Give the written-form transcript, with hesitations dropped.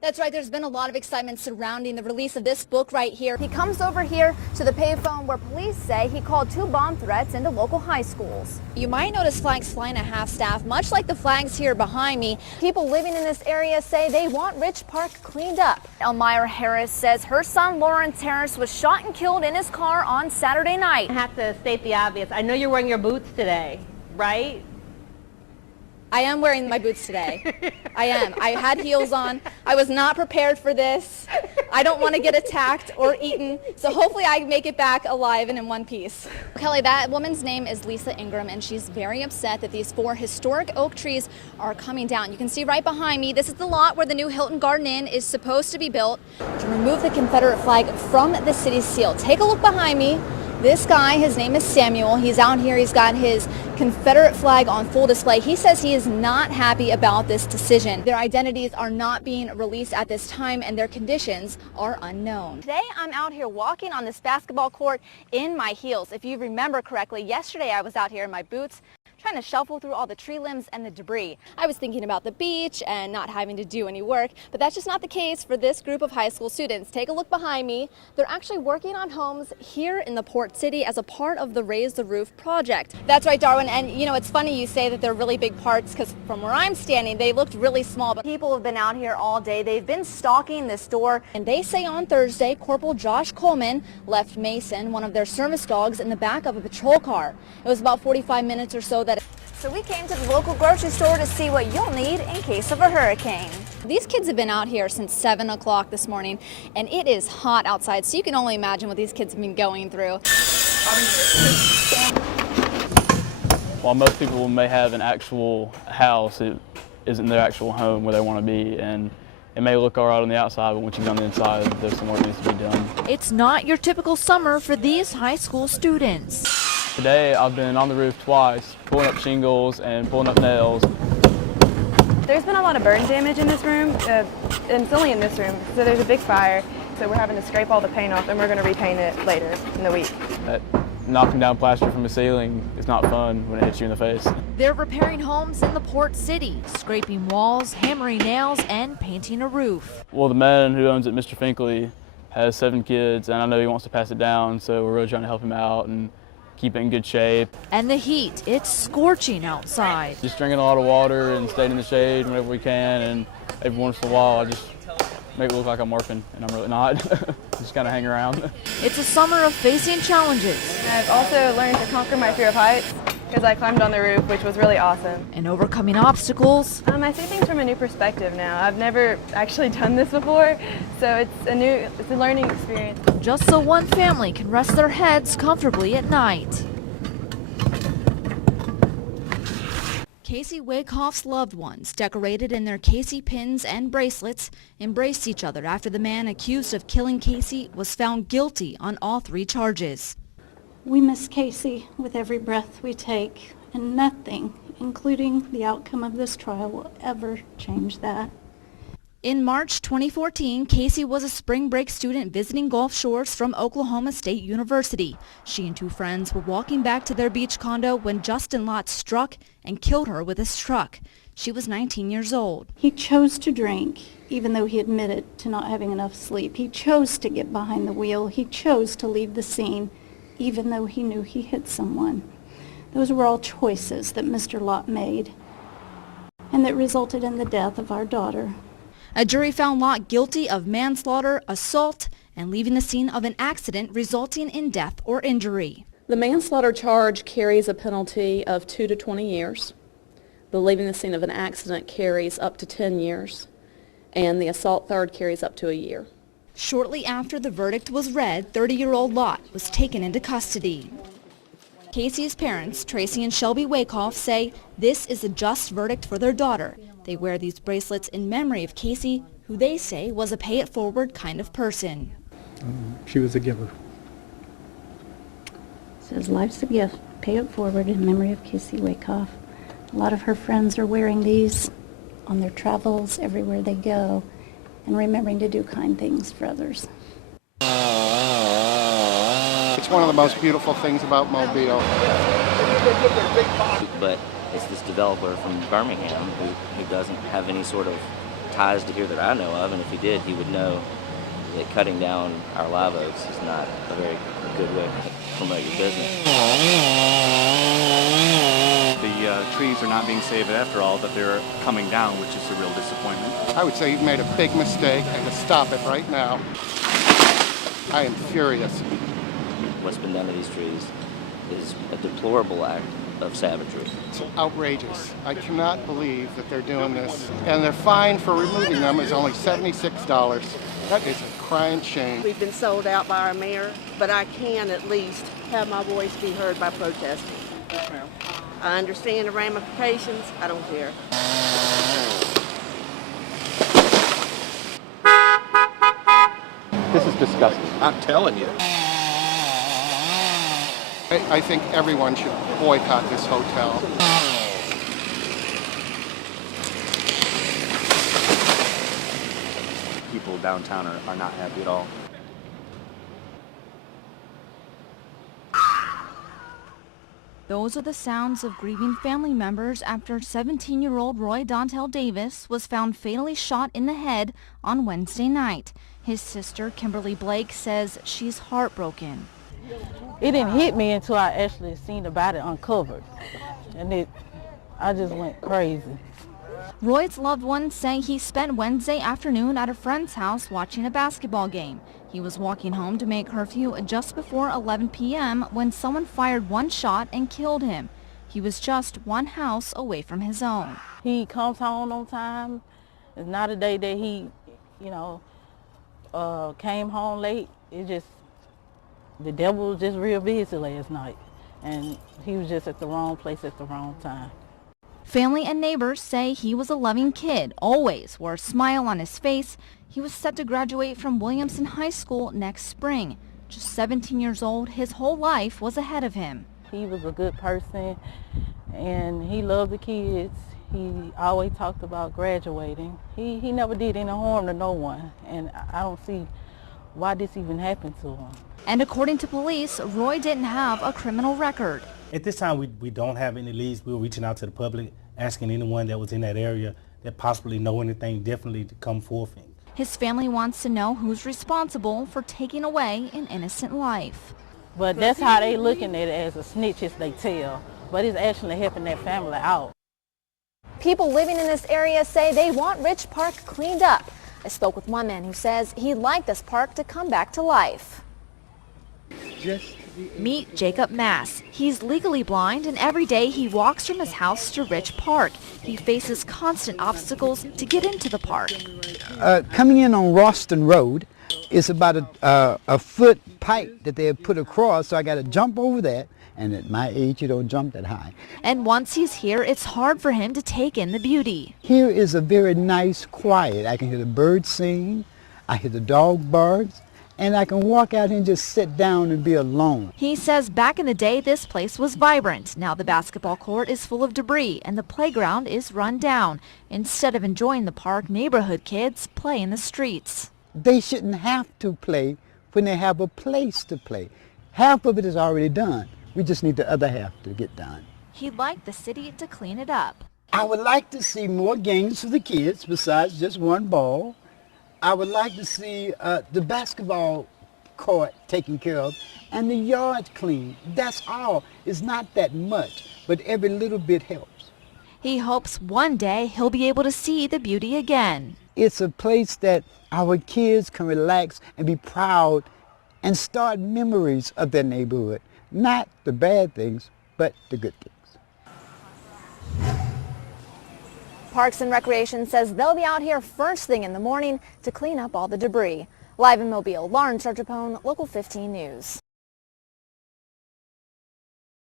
That's right, there's been a lot of excitement surrounding the release of this book right here. He comes over here to the payphone where police say he called 2 bomb threats into local high schools. You might notice flags flying at half-staff, much like the flags here behind me. People living in this area say they want Rich Park cleaned up. Elmira Harris says her son Lawrence Harris was shot and killed in his car on Saturday night. I have to state the obvious. I know you're wearing your boots today, right? I am wearing my boots today. I am. I had heels on. I was not prepared for this. I don't want to get attacked or eaten, so hopefully I make it back alive and in one piece. Kelly, that woman's name is Lisa Ingram, and she's very upset that these 4 historic oak trees are coming down. You can see right behind me, this is the lot where the new Hilton Garden Inn is supposed to be built to remove the Confederate flag from the city's seal. Take a look behind me. This guy, his name is Samuel. He's out here. He's got his Confederate flag on full display. He says he is not happy about this decision. Their identities are not being released at this time, and their conditions are unknown. Today, I'm out here walking on this basketball court in my heels. If you remember correctly, yesterday I was out here in my boots, trying to shuffle through all the tree limbs and the debris. I was thinking about the beach and not having to do any work, but that's just not the case for this group of high school students. Take a look behind me. They're actually working on homes here in the Port City as a part of the Raise the Roof project. That's right, Darwin, and you know, it's funny you say that they're really big parts, because from where I'm standing, they looked really small, but people have been out here all day. They've been stalking this door, and they say on Thursday, Corporal Josh Coleman left Mason, one of their service dogs, in the back of a patrol car. It was about 45 minutes or so that. So we came to the local grocery store to see what you'll need in case of a hurricane. These kids have been out here since 7 o'clock this morning, and it is hot outside, so you can only imagine what these kids have been going through. While most people may have an actual house, it isn't their actual home where they want to be, and it may look all right on the outside, but once you get on the inside, there's some work that needs to be done. It's not your typical summer for these high school students. Today, I've been on the roof twice, pulling up shingles and pulling up nails. There's been a lot of burn damage in this room, and it's only in this room, so there's a big fire, so we're having to scrape all the paint off, and we're going to repaint it later in the week. Knocking down plaster from the ceiling is not fun when it hits you in the face. They're repairing homes in the Port City, scraping walls, hammering nails, and painting a roof. Well, the man who owns it, Mr. Finkley, has 7 kids, and I know he wants to pass it down, so we're really trying to help him out and keep it in good shape. And the heat, it's scorching outside. Just drinking a lot of water and staying in the shade whenever we can, and every once in a while I just make it look like I'm working, and I'm really not. Just kind of hang around. It's a summer of facing challenges. I've also learned to conquer my fear of heights because I climbed on the roof, which was really awesome. And overcoming obstacles. I see things from a new perspective now. I've never actually done this before, so it's a learning experience. Just so one family can rest their heads comfortably at night. Casey Wakehoff's loved ones, decorated in their Casey pins and bracelets, embraced each other after the man accused of killing Casey was found guilty on all 3 charges. We miss Casey with every breath we take, and nothing, including the outcome of this trial, will ever change that. In March 2014, Casey was a spring break student visiting Gulf Shores from Oklahoma State University. She and 2 friends were walking back to their beach condo when Justin Lott struck and killed her with his truck. She was 19 years old. He chose to drink, even though he admitted to not having enough sleep. He chose to get behind the wheel. He chose to leave the scene, even though he knew he hit someone. Those were all choices that Mr. Lott made, and that resulted in the death of our daughter. A jury found Lott guilty of manslaughter, assault, and leaving the scene of an accident resulting in death or injury. The manslaughter charge carries a penalty of 2 to 20 years. The leaving the scene of an accident carries up to 10 years. And the assault third carries up to a year. Shortly after the verdict was read, 30-year-old Lott was taken into custody. Casey's parents, Tracy and Shelby Wakehoff, say this is a just verdict for their daughter. They wear these bracelets in memory of Casey, who they say was a pay-it-forward kind of person. She was a giver. It says, life's a gift, pay it forward in memory of Casey Wakehoff. A lot of her friends are wearing these on their travels everywhere they go and remembering to do kind things for others. It's one of the most beautiful things about Mobile. But it's this developer from Birmingham who doesn't have any sort of ties to here that I know of, and if he did, he would know that cutting down our live oaks is not a very good way to promote your business. The trees are not being saved after all, but they're coming down, which is a real disappointment. I would say you've made a big mistake and to stop it right now. I am furious. What's been done to these trees is a deplorable act of savagery. It's outrageous. I cannot believe that they're doing this. And their fine for removing them is only $76. That is a crying shame. We've been sold out by our mayor, but I can at least have my voice be heard by protesting. I understand the ramifications. I don't care. This is disgusting. I'm telling you. I think everyone should boycott this hotel. People downtown are not happy at all. Those are the sounds of grieving family members after 17-year-old Roy Dontel Davis was found fatally shot in the head on Wednesday night. His sister, Kimberly Blake, says she's heartbroken. It didn't hit me until I actually seen the body uncovered, and I just went crazy. Roy's loved ones say he spent Wednesday afternoon at a friend's house watching a basketball game. He was walking home to make curfew just before 11 p.m. when someone fired one shot and killed him. He was just one house away from his own. He comes home on time. It's not a day that he, came home late. The devil was just real busy last night, and he was just at the wrong place at the wrong time. Family and neighbors say he was a loving kid, always wore a smile on his face. He was set to graduate from Williamson High School next spring. Just 17 years old, his whole life was ahead of him. He was a good person, and he loved the kids. He always talked about graduating. He never did any harm to no one, and I don't see why this even happened to him. And according to police, Roy didn't have a criminal record. At this time, we don't have any leads. We're reaching out to the public, asking anyone that was in that area that possibly know anything differently to come forth. His family wants to know who's responsible for taking away an innocent life. But that's how they looking at it, as a snitch as they tell. But it's actually helping that family out. People living in this area say they want Rich Park cleaned up. I spoke with one man who says he'd like this park to come back to life. Meet Jacob Mass. He's legally blind, and every day he walks from his house to Rich Park. He faces constant obstacles to get into the park. Coming in on Ralston Road is about a foot pipe that they have put across, so I got to jump over that. And at my age, you don't jump that high. And once he's here, it's hard for him to take in the beauty. Here is a very nice quiet. I can hear the birds sing, I hear the dog barks, and I can walk out here and just sit down and be alone. He says back in the day, this place was vibrant. Now the basketball court is full of debris and the playground is run down. Instead of enjoying the park, neighborhood kids play in the streets. They shouldn't have to play when they have a place to play. Half of it is already done. We just need the other half to get done. He'd like the city to clean it up. I would like to see more games for the kids besides just one ball. I would like to see the basketball court taken care of and the yard clean. That's all. It's not that much, but every little bit helps. He hopes one day he'll be able to see the beauty again. It's a place that our kids can relax and be proud and start memories of their neighborhood. Not the bad things, but the good things. Parks and Recreation says they'll be out here first thing in the morning to clean up all the debris. Live in Mobile, Lauren Sarchiapone, Local 15 News.